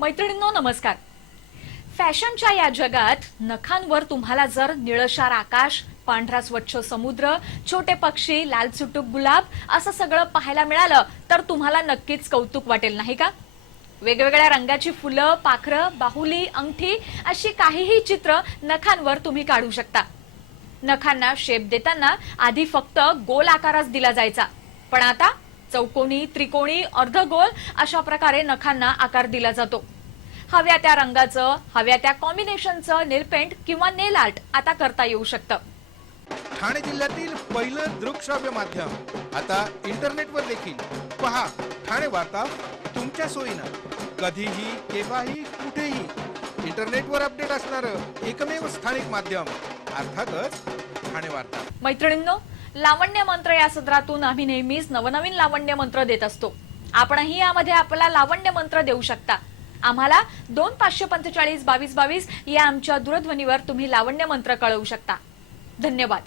मैत्रिणींनो नमस्कार. फॅशनच्या या जगात नखांवर तुम्हाला जर निळशार आकाश पांढरा स्वच्छ समुद्र छोटे पक्षी लाल चुटूक गुलाब असं सगळं पाहायला मिळालं तर तुम्हाला नक्कीच कौतुक वाटेल नाही का? वेगवेगळ्या रंगाची फुलं पाखरं बाहुली अंगठी अशी काहीही चित्र नखांवर तुम्ही काढू शकता. नखांना शेप देताना आधी फक्त गोल आकाराच दिला जायचा. पण आता चौकोनी त्रिकोणी अर्धगोल अशा प्रकारे नखांना आकार दिला जातो. हव्या त्या रंगाचं हव्या त्या कॉम्बिनेशनचं नेलपेंट किंवा नेल आर्ट आता करता येऊ शकतं. ठाणे जिल्ह्यातील पहिलं दृकश्राव्य माध्यम आता इंटरनेटवर देखील. पहा ठाणे वार्ता तुमच्या सोयीनं. कधीही केव्हाही कुठेही. इंटरनेटवर अपडेट असणारं एकमेव स्थानिक माध्यम. अर्थातच ठाणे वार्ता. मैत्रिणींनो लावण्य मंत्र या सदरातून आम्ही नेहमीच नवनवीन लावण्य मंत्र देत असतो. आपणही यामध्ये आपला लावण्य मंत्र देऊ शकता. आम्हाला दोन पाचशे पंचेचाळीस बावीस बावीस या आमच्या दूरध्वनीवर तुम्ही लावण्य मंत्र कळवू शकता. धन्यवाद.